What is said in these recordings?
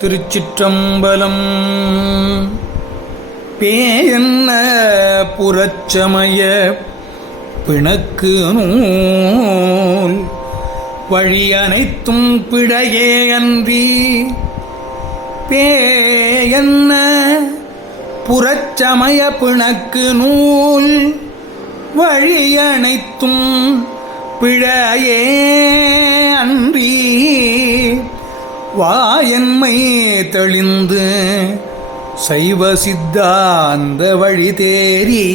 திருச்சிற்றம்பலம். பேயன்ன புறச்சமய பிணக்கு நூல் வழி அனைத்தும் பிழையே அன்றி, பேயன்ன புறச்சமய பிணக்கு நூல் வழி அனைத்தும் பிழையே அன்றி, வாயன்மை தெளிந்து சைவ சித்தாந்த வழி தேறி,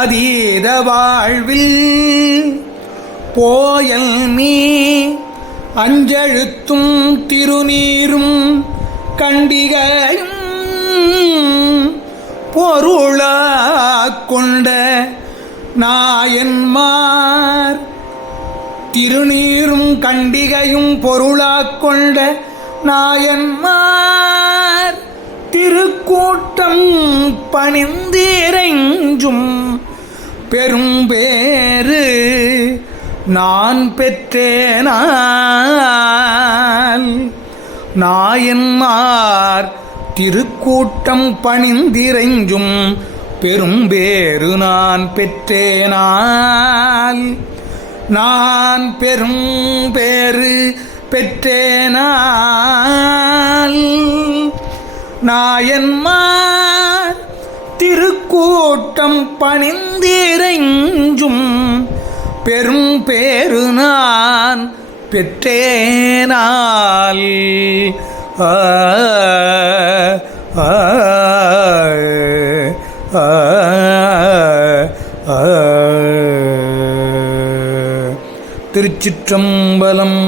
அதீத வாழ்வில் போயல் நீ அஞ்செழுத்தும் திருநீரும் கண்டிகையும் பொருளாக் கொண்ட நாயன்மார், திருநீரும் கண்டிகையும் பொருளாக் கொண்ட நாயன்மார், திருக்கூட்டம் பணிந்திரைஞ்சும் பெரும்பேறு நான் பெற்றேனால். நாயன்மார் திருக்கூட்டம் பணிந்திரைஞ்சும் பெரும்பேறு நான் பெற்றேனால், நான் பெரும் பேறு பெற்றேனால். நாயன்மார் திருக்கூட்டம் பணிந்திரைஞ்சும் பெரும் பேறு நான் பெற்றேனால். திருச்சிற்றம்பலம்.